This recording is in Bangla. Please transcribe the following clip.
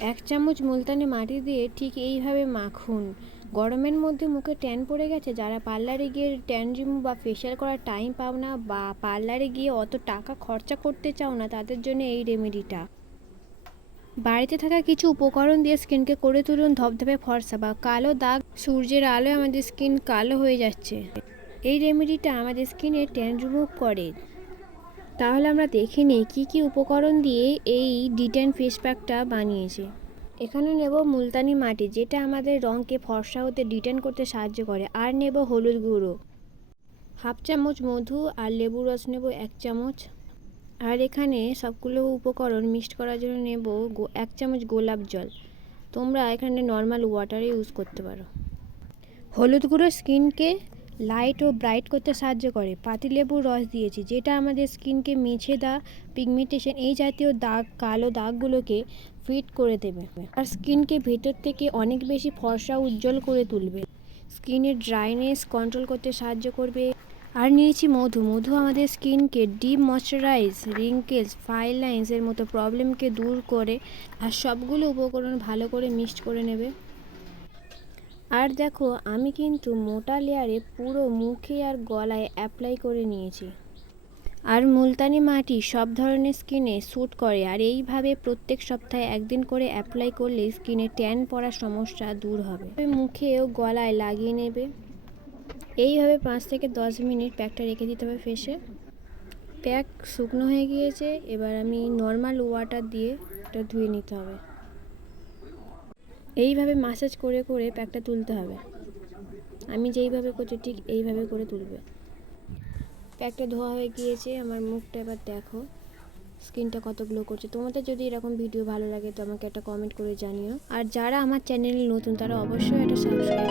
1 চামচ মুলতানি মাটি দিয়ে ঠিক এইভাবে মাখুন। গরমের মধ্যে মুখে ট্যান পড়ে গেছে, যারা পার্লারে গিয়ে ট্যান রিমুভ বা ফেশিয়াল করার টাইম পাও না বা পার্লারে গিয়ে অত টাকা খরচা করতে চাও না, তাদের জন্য এই রেমেডিটা। বাড়িতে থাকা কিছু উপকরণ দিয়ে স্কিনকে করে তুলুন ধবধবে ফর্সা বা কালো দাগ। সূর্যের আলোয় আমাদের স্কিন কালো হয়ে যাচ্ছে, এই রেমেডিটা আমাদের স্কিনে ট্যান রিমুভ করে। তাহলে আমরা দেখে নিই কী কী উপকরণ দিয়ে এই ডিটেন ফেস প্যাকটা বানিয়েছে। এখানে নেব মুলতানি মাটি, যেটা আমাদের রঙকে ফর্সা হতে ডিটেন করতে সাহায্য করে। আর নেব হলুদ গুঁড়ো 1/2 চামচ, মধু আর লেবু রস নেব 1 চামচ। আর এখানে সবগুলো উপকরণ মিক্সড করার জন্য নেব 1 চামচ গোলাপ জল। তোমরা এখানে নর্মাল ওয়াটারে ইউজ করতে পারো। হলুদ গুঁড়ো স্কিনকে লাইট ও ব্রাইট করতে সাহায্য করে। পাতিলেবুর রস দিয়েছি, যেটা আমাদের স্কিনকে মেছে দাগ, পিগমেন্টেশন এই জাতীয় দাগ, কালো দাগগুলোকে ফিট করে দেবে আর স্কিনকে ভেতর থেকে অনেক বেশি ফর্সা উজ্জ্বল করে তুলবে। স্কিনের ড্রাইনেস কন্ট্রোল করতে সাহায্য করবে। আর নিয়েছি মধু। মধু আমাদের স্কিনকে ডিপ ময়শ্চারাইজ, রিঙ্কেলস, ফাইন লাইন্সের মতো প্রবলেমকে দূর করে। আর সবগুলো উপকরণ ভালো করে মিক্সড করে নেবে। আর দেখো, আমি কিন্তু মোটা লেয়ারে পুরো মুখে আর গলায় অ্যাপ্লাই করে নিয়েছি। আর মুলতানি মাটি সব ধরনের স্কিনে স্যুট করে, আর এইভাবে প্রত্যেক সপ্তাহে একদিন করে অ্যাপ্লাই করলে স্কিনে ট্যান পড়ার সমস্যা দূর হবে। মুখে ও গলায় লাগিয়ে নেবে। এইভাবে 5 থেকে 10 মিনিট প্যাকটা রেখে দিতে হবে ফেসে। প্যাক শুকনো হয়ে গিয়েছে, এবার আমি নর্মাল ওয়াটার দিয়ে এটা ধুয়ে নিতে হবে। এইভাবে মাসাজ করে করে প্যাকটা তুলতে হবে। আমি যেইভাবে করছি ঠিক এইভাবে করে তুলবে। প্যাকটা ধোয়া হয়ে গিয়েছে, আমার মুখটা এবার দেখো স্কিনটা কত গ্লো করছে। তোমাদের যদি এরকম ভিডিও ভালো লাগে তো আমাকে একটা কমেন্ট করে জানিও। আর যারা আমার চ্যানেলে নতুন তারা অবশ্যই একটা সাবস্ক্রাইব